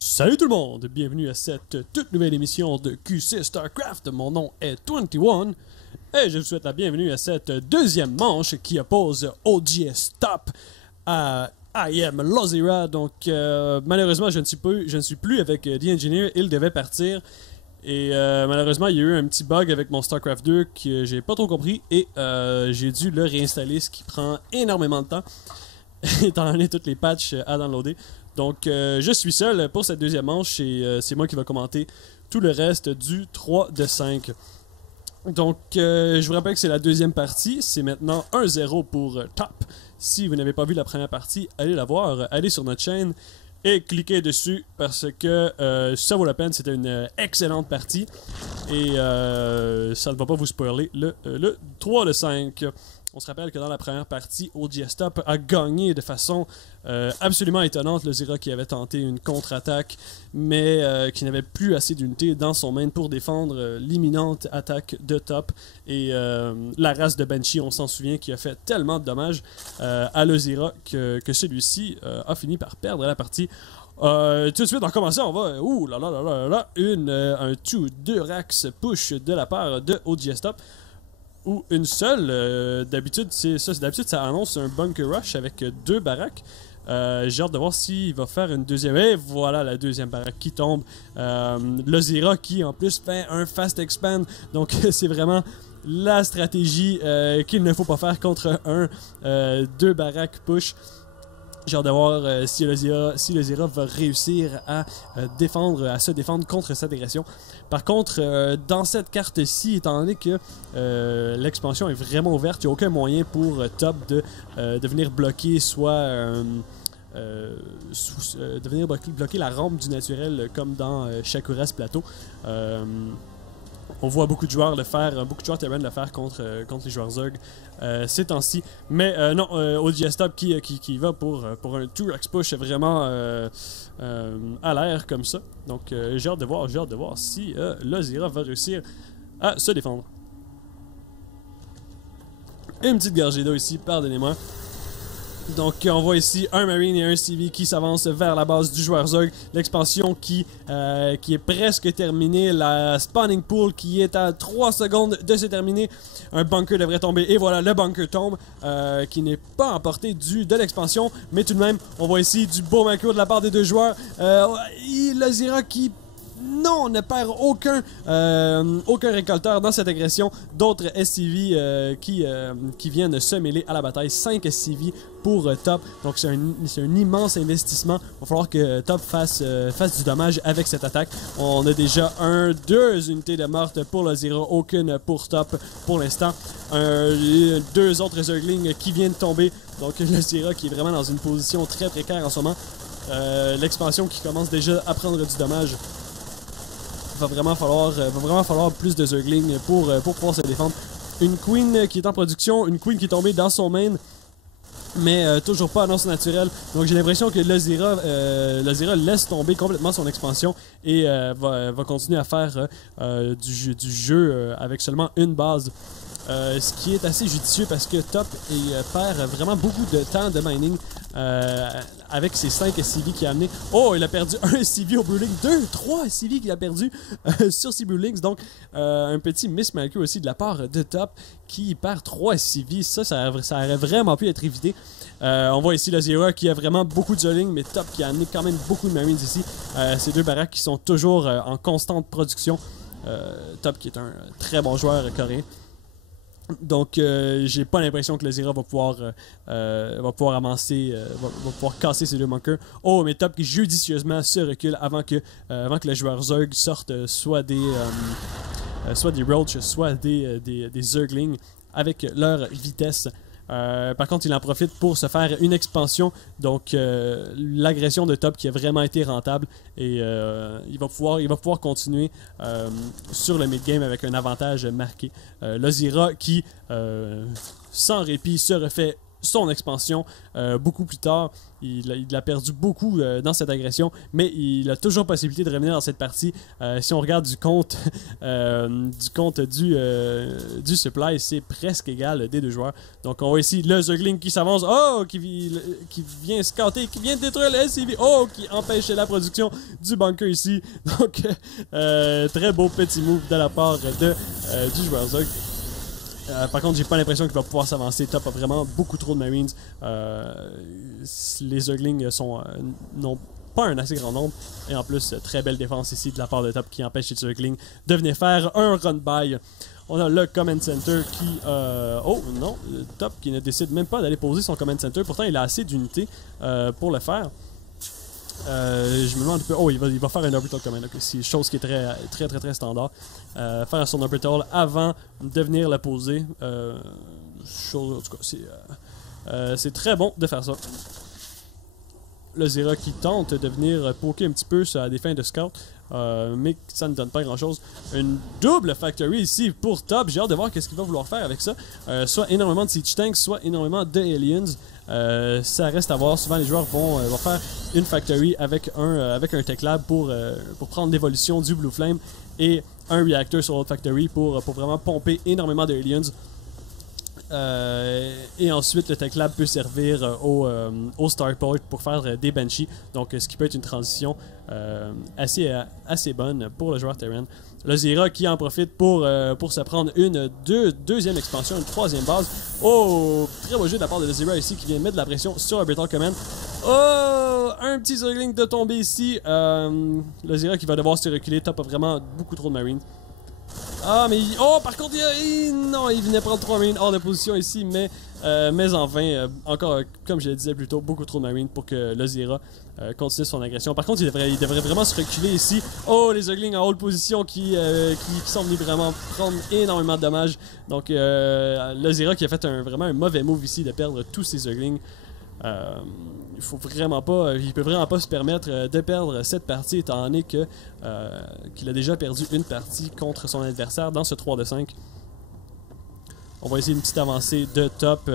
Salut tout le monde, bienvenue à cette toute nouvelle émission de QC StarCraft. Mon nom est 21 et je vous souhaite la bienvenue à cette deuxième manche qui oppose OGS Top à I Am Lozira. Donc malheureusement je ne suis plus avec The Engineer, il devait partir. Et malheureusement il y a eu un petit bug avec mon StarCraft 2 que j'ai pas trop compris et j'ai dû le réinstaller, ce qui prend énormément de temps étant donné toutes les patchs à downloader. Donc, je suis seul pour cette deuxième manche et c'est moi qui vais commenter tout le reste du 3 de 5. Donc, je vous rappelle que c'est la deuxième partie. C'est maintenant 1-0 pour Top. Si vous n'avez pas vu la première partie, allez la voir. Allez sur notre chaîne et cliquez dessus parce que ça vaut la peine. C'était une excellente partie et ça ne va pas vous spoiler le 3 de 5. On se rappelle que dans la première partie, OGS Top a gagné de façon absolument étonnante. Lozira qui avait tenté une contre-attaque, mais qui n'avait plus assez d'unités dans son main pour défendre l'imminente attaque de Top. Et la race de Banshee, on s'en souvient, qui a fait tellement de dommages à Lozira que celui-ci a fini par perdre la partie. Tout de suite, en commençant, on va... Ouh là là là là là! Un 2 Rax push de la part de OGS Top. Ou une seule, d'habitude ça annonce un bunker rush avec 2 baraques. J'ai hâte de voir s'il va faire une deuxième. Et voilà la deuxième baraque qui tombe. Lozira qui en plus fait un fast expand. Donc c'est vraiment la stratégie qu'il ne faut pas faire contre un 2 baraques push. J'ai hâte de voir si Lozira va réussir à se défendre contre cette agression. Par contre, dans cette carte-ci, étant donné que l'expansion est vraiment ouverte, il n'y a aucun moyen pour Top de venir bloquer bloquer la rampe du naturel comme dans Shakura's Plateau. On voit beaucoup de joueurs Terran le faire contre les joueurs Zerg ces temps-ci. Mais non, OGS Top qui va pour un 2-Rax push vraiment à l'air comme ça. Donc j'ai hâte de voir si Lozira va réussir à se défendre. Une petite gorgée d'eau ici, pardonnez-moi. Donc on voit ici un Marine et un CV qui s'avancent vers la base du joueur Zerg. L'expansion qui est presque terminée. La spawning pool qui est à 3 secondes de se terminer. Un bunker devrait tomber et voilà, le bunker tombe qui n'est pas en portée de l'expansion. Mais tout de même, on voit ici du beau macro de la part des deux joueurs. Lozira qui... Non, ne perd aucun récolteur dans cette agression. D'autres SCV qui viennent se mêler à la bataille. 5 SCV pour Top. Donc c'est un immense investissement. Il va falloir que Top fasse du dommage avec cette attaque. On a déjà 2 unités de morte pour Lozira. Aucune pour Top pour l'instant. 2 autres Zerglings qui viennent tomber. Donc Lozira qui est vraiment dans une position très précaire en ce moment. L'expansion qui commence déjà à prendre du dommage. Va vraiment falloir plus de Zerglings pour pouvoir se défendre. Une Queen qui est en production, une Queen qui est tombée dans son main, mais toujours pas dans son naturel. Donc j'ai l'impression que Lozira laisse tomber complètement son expansion et va continuer à faire du jeu avec seulement une base. Ce qui est assez judicieux parce que Top perd vraiment beaucoup de temps de mining avec ses 5 SCV qu'il a amené. Oh, il a perdu un SCV au Brewling, 3 SCV qu'il a perdu sur ses Brewlings. Donc, un petit mismarker aussi de la part de Top qui perd 3 SCV. Ça aurait vraiment pu être évité. On voit ici Lozira qui a vraiment beaucoup de Zerglings, mais Top qui a amené quand même beaucoup de Marines ici. Ces 2 baraques qui sont toujours en constante production. Top qui est un très bon joueur coréen. Donc, j'ai pas l'impression que Lozira va pouvoir avancer, va pouvoir casser ces 2 bunkers. Oh, mais Top qui judicieusement se recule avant que le joueur Zerg sorte soit des Roach, soit des Zerglings avec leur vitesse. Par contre, il en profite pour se faire une expansion. Donc, l'agression de Top qui a vraiment été rentable. Et il va pouvoir continuer sur le mid-game avec un avantage marqué. Lozira qui, sans répit, se refait son expansion beaucoup plus tard. Il a perdu beaucoup dans cette agression, mais il a toujours possibilité de revenir dans cette partie. Si on regarde du compte du supply, c'est presque égal des deux joueurs. Donc on voit ici le Zergling qui s'avance, qui vient scatter, qui vient détruire le SCV, qui empêche la production du bunker ici. Donc très beau petit move de la part du joueur Zerg. Par contre, j'ai pas l'impression qu'il va pouvoir s'avancer. Top a vraiment beaucoup trop de Marines. Les Zerglings n'ont pas un assez grand nombre. Et en plus, très belle défense ici de la part de Top qui empêche les Zerglings de venir faire un run-by. On a le Command Center qui... oh non, Top qui ne décide même pas d'aller poser son Command Center. Pourtant, il a assez d'unités pour le faire. Je me demande un peu... Oh, il va faire un Orbital Command. Okay. C'est chose qui est très standard. Faire son Orbital avant de venir le poser. En tout cas, c'est très bon de faire ça. Le Zera qui tente de venir poker un petit peu à des fins de scout. Mais ça ne donne pas grand chose. Une double factory ici pour Top. J'ai hâte de voir qu'est-ce qu'il va vouloir faire avec ça. Soit énormément de siege tanks, soit énormément de aliens. Ça reste à voir. Souvent les joueurs vont faire une factory avec un tech lab pour prendre l'évolution du Blue Flame et un reactor sur l'autre factory pour vraiment pomper énormément de aliens. Et ensuite, le Tech Lab peut servir au Starport pour faire des Banshee, donc ce qui peut être une transition assez bonne pour le joueur Terran. Le Zera qui en profite pour se prendre une deuxième expansion, une troisième base. Oh, très beau jeu de la part de Zera ici qui vient mettre de la pression sur Orbital Command. Oh, un petit Zergling de tomber ici. Le Zera qui va devoir se reculer. Top a vraiment beaucoup trop de Marines. Ah, mais... Oh, par contre, non, il venait prendre 3 Marines hors de position ici, mais en vain. Encore, comme je le disais plus tôt, beaucoup trop de Marines pour que le Zera continue son agression. Par contre, il devrait vraiment se reculer ici. Oh, les Zerglings en haute position qui sont venus vraiment prendre énormément de dommages. Donc, le Zera qui a fait vraiment un mauvais move ici de perdre tous ses Zerglings. Il peut vraiment pas se permettre de perdre cette partie étant donné qu'il a déjà perdu une partie contre son adversaire dans ce 3 de 5. On va essayer une petite avancée de Top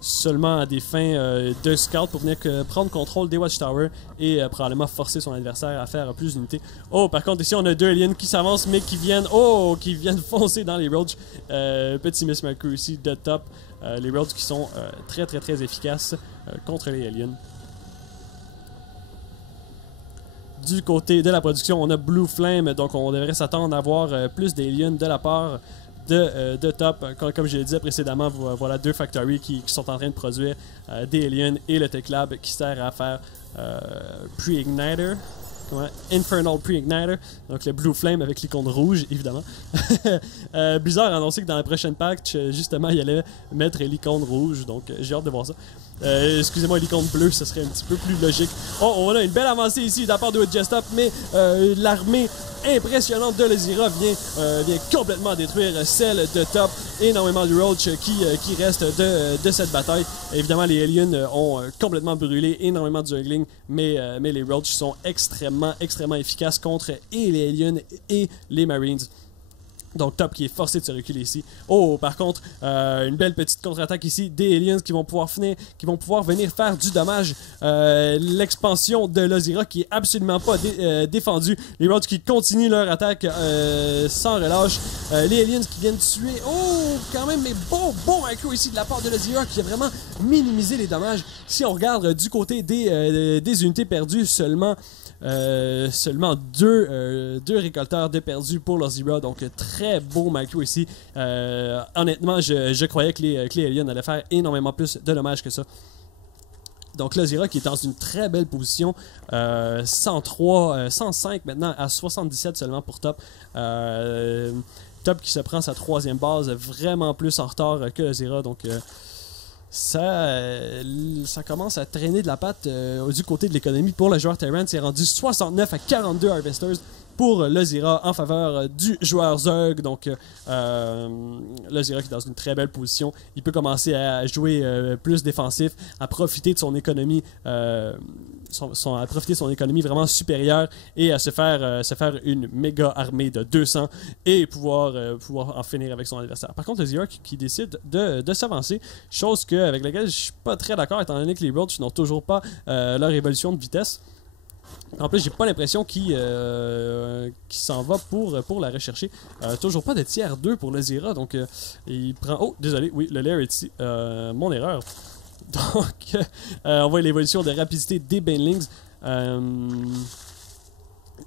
seulement à des fins de scout pour venir prendre contrôle des Watchtower et probablement forcer son adversaire à faire plus d'unités. Oh, par contre ici on a deux aliens qui s'avancent mais qui viennent foncer dans les Roach. Petit mismarker ici de Top. Les Roach qui sont très efficaces contre les aliens. Du côté de la production, on a Blue Flame, donc on devrait s'attendre à avoir plus d'aliens de la part de Top. Comme je l'ai dit précédemment, voilà deux factories qui sont en train de produire des aliens et le Tech Lab qui sert à faire Pre-Igniter. Infernal Pre-Igniter, donc le Blue Flame avec l'icône rouge, évidemment. Blizzard a annoncé que dans la prochaine patch, justement, il allait mettre l'icône rouge, donc j'ai hâte de voir ça. Excusez-moi, l'icône bleue, ce serait un petit peu plus logique. Oh, on a une belle avancée ici de la part de Just-Up, mais l'armée impressionnante de Lezira vient complètement détruire celle de Top. Énormément de Roach qui restent de cette bataille. Évidemment, les aliens ont complètement brûlé énormément de Zergling, mais les Roach sont extrêmement efficaces contre et les aliens et les Marines. Donc Top qui est forcé de se reculer ici. Oh, par contre, une belle petite contre-attaque ici des aliens qui vont pouvoir venir faire du dommage. L'expansion de Lozira qui est absolument pas défendue. Les Roach qui continuent leur attaque sans relâche. Les aliens qui viennent tuer. Oh, quand même, mais bon micro ici de la part de Lozira qui a vraiment minimisé les dommages. Si on regarde du côté des unités perdues, seulement deux récolteurs de perdus pour leur Zera, donc très beau micro ici. Honnêtement, je croyais que les aliens allaient faire énormément plus de dommages que ça. Donc le Zera qui est dans une très belle position, 105 maintenant à 77 seulement pour Top. Top qui se prend sa troisième base, vraiment plus en retard que le Zera, donc ça commence à traîner de la patte du côté de l'économie pour le joueur Terran. C'est rendu 69 à 42 Harvesters. pour Lozira en faveur du joueur Zerg. Donc, Lozira qui est dans une très belle position. Il peut commencer à jouer plus défensif, à profiter de son économie, à profiter de son économie vraiment supérieure et à se faire une méga armée de 200 et pouvoir en finir avec son adversaire. Par contre, Lozira qui décide de s'avancer, chose avec laquelle je suis pas très d'accord étant donné que les Roach n'ont toujours pas leur évolution de vitesse. En plus, j'ai pas l'impression qu'il s'en va pour la rechercher. Toujours pas de tiers 2 pour le Zira, donc il prend... Oh, désolé, oui, le lair est ici. Mon erreur. Donc, on voit l'évolution de rapidité des Banelings.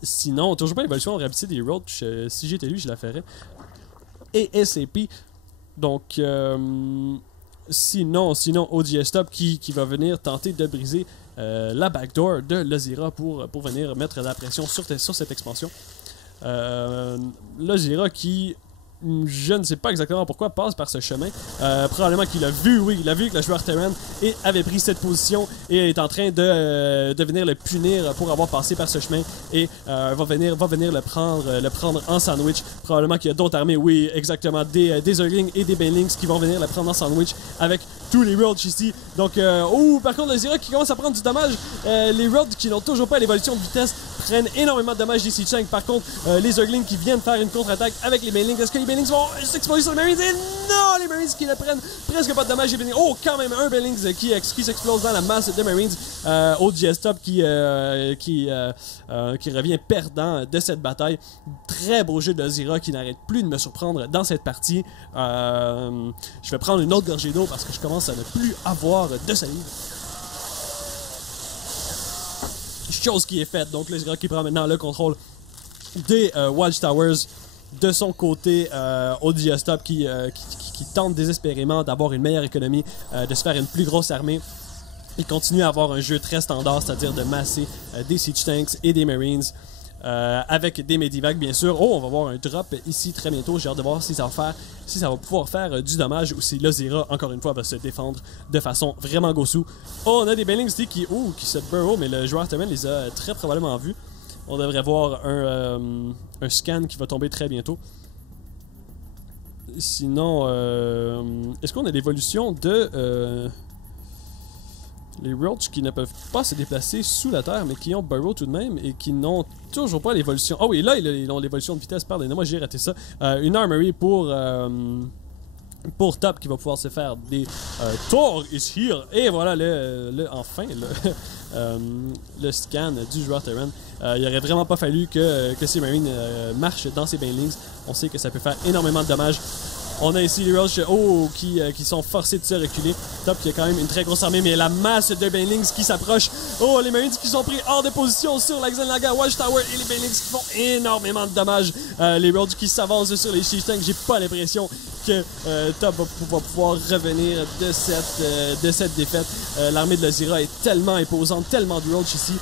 Sinon, toujours pas l'évolution de rapidité des Roach. Si j'étais lui, je la ferais. Et SAP. Donc, sinon, OGS Top qui va venir tenter de briser la backdoor de Lozira pour venir mettre de la pression sur cette expansion. Lozira qui, je ne sais pas exactement pourquoi, passe par ce chemin. Probablement qu'il a vu, oui, il a vu que le joueur Terran avait pris cette position et est en train de venir le punir pour avoir passé par ce chemin et va venir le prendre en sandwich. Probablement qu'il y a d'autres armées, oui, exactement, des Zerglings et des Banelings qui vont venir le prendre en sandwich avec tous les Roach ici. Donc, par contre, le Zira qui commence à prendre du dommage. Les Roach qui n'ont toujours pas l'évolution de vitesse prennent énormément de dommages des Siege Tanks. Par contre, les Zerglings qui viennent faire une contre-attaque avec les Banelings. Est-ce que les Banelings vont s'exploser sur les Marines? Et non, les Marines qui ne prennent presque pas de dommages. Oh, quand même, un Banelings qui s'explose dans la masse de Marines. OGS Top qui revient perdant de cette bataille. Très beau jeu de Zira qui n'arrête plus de me surprendre dans cette partie. Je vais prendre une autre gorgée d'eau parce que je commence à ne plus avoir de salive. Chose qui est faite. Donc, le Zira qui prend maintenant le contrôle des Watchtowers. De son côté, OGS Top qui tente désespérément d'avoir une meilleure économie, de se faire une plus grosse armée. Il continue à avoir un jeu très standard, c'est-à-dire de masser des Siege Tanks et des Marines. Avec des Medivacs, bien sûr. Oh, on va voir un drop ici très bientôt. J'ai hâte de voir si ça va pouvoir faire du dommage ou si Lozira, encore une fois, va se défendre de façon vraiment gossou. Oh, on a des Banelings ici qui se burrow, mais le joueur Terran les a très probablement vus. On devrait voir un scan qui va tomber très bientôt. Sinon, est-ce qu'on a l'évolution de... les Roach qui ne peuvent pas se déplacer sous la terre, mais qui ont burrow tout de même et qui n'ont toujours pas l'évolution. Oh oui, là, ils ont l'évolution de vitesse. Pardonnez-moi, j'ai raté ça. Une armory pour Top qui va pouvoir se faire des Thor is here. Et voilà, enfin, le scan du joueur Terran. Il aurait vraiment pas fallu que ces Marines marchent dans ces Banelings. On sait que ça peut faire énormément de dommages. On a ici les Roach qui sont forcés de se reculer. Top qui a quand même une très grosse armée, mais la masse de Banelings qui s'approche. Oh, les Marines qui sont pris hors de position sur la Xenlaga Watchtower et les Banelings qui font énormément de dommages. Les Roach qui s'avancent sur les Siege Tanks. J'ai pas l'impression que Top va pouvoir revenir de cette défaite. L'armée de Lozira est tellement imposante, tellement de Roach ici.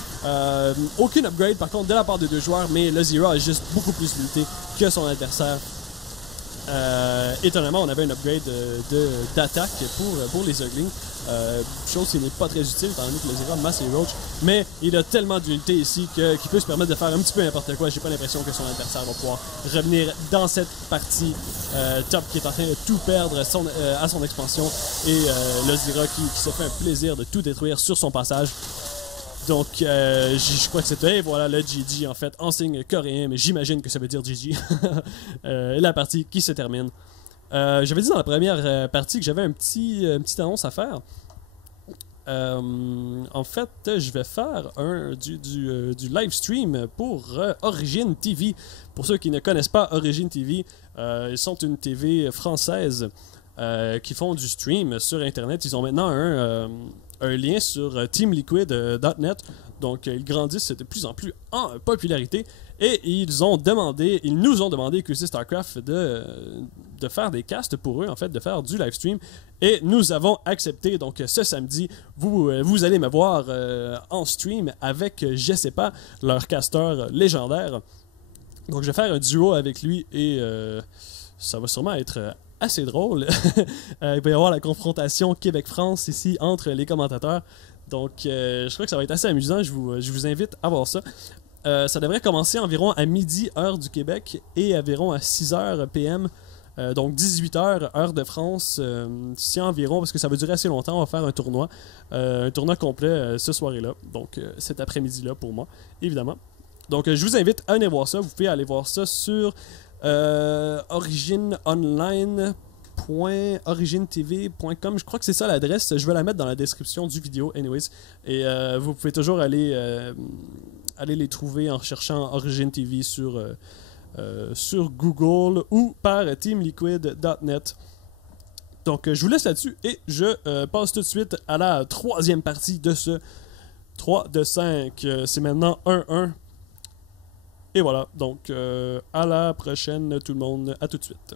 Aucune upgrade par contre de la part de deux joueurs, mais Lozira a juste beaucoup plus d'unité que son adversaire. Étonnamment, on avait un upgrade d'attaque pour les Zerglings. Chose qui n'est pas très utile, étant donné que le Zira masse les Roach. Mais il a tellement d'unités ici qu'il peut se permettre de faire un petit peu n'importe quoi. J'ai pas l'impression que son adversaire va pouvoir revenir dans cette partie. Top qui est en train de tout perdre à son expansion. Et le Zira qui se fait un plaisir de tout détruire sur son passage. Donc, je crois que c'était, voilà, le GG, en fait, en signe coréen, mais j'imagine que ça veut dire GG. La partie qui se termine. J'avais dit dans la première partie que j'avais une petite annonce à faire. En fait, je vais faire du live stream pour Origin TV. Pour ceux qui ne connaissent pas Origin TV, ils sont une TV française qui font du stream sur Internet. Ils ont maintenant un lien sur teamliquid.net. Donc, ils grandissent de plus en plus en popularité. Et ils nous ont demandé, QC StarCraft, de faire des casts pour eux, en fait, de faire du live stream. Et nous avons accepté. Donc, ce samedi, vous allez me voir en stream avec, je sais pas, leur casteur légendaire. Donc, je vais faire un duo avec lui et ça va sûrement être assez drôle. Il va y avoir la confrontation Québec-France ici entre les commentateurs. Donc, je crois que ça va être assez amusant. Je vous invite à voir ça. Ça devrait commencer environ à midi, heure du Québec, et environ à 6h PM, donc 18h, heure de France. C'est environ, parce que ça va durer assez longtemps, on va faire un tournoi complet ce soir-là, donc cet après-midi-là pour moi, évidemment. Donc je vous invite à venir voir ça, vous pouvez aller voir ça sur origineonline.originetv.com, je crois que c'est ça l'adresse, je vais la mettre dans la description du vidéo anyways, et vous pouvez toujours aller les trouver en cherchant Origin TV sur Google ou par teamliquid.net. Donc je vous laisse là-dessus et je passe tout de suite à la troisième partie de ce 3 de 5. C'est maintenant 1-1. Et voilà, donc à la prochaine tout le monde, à tout de suite.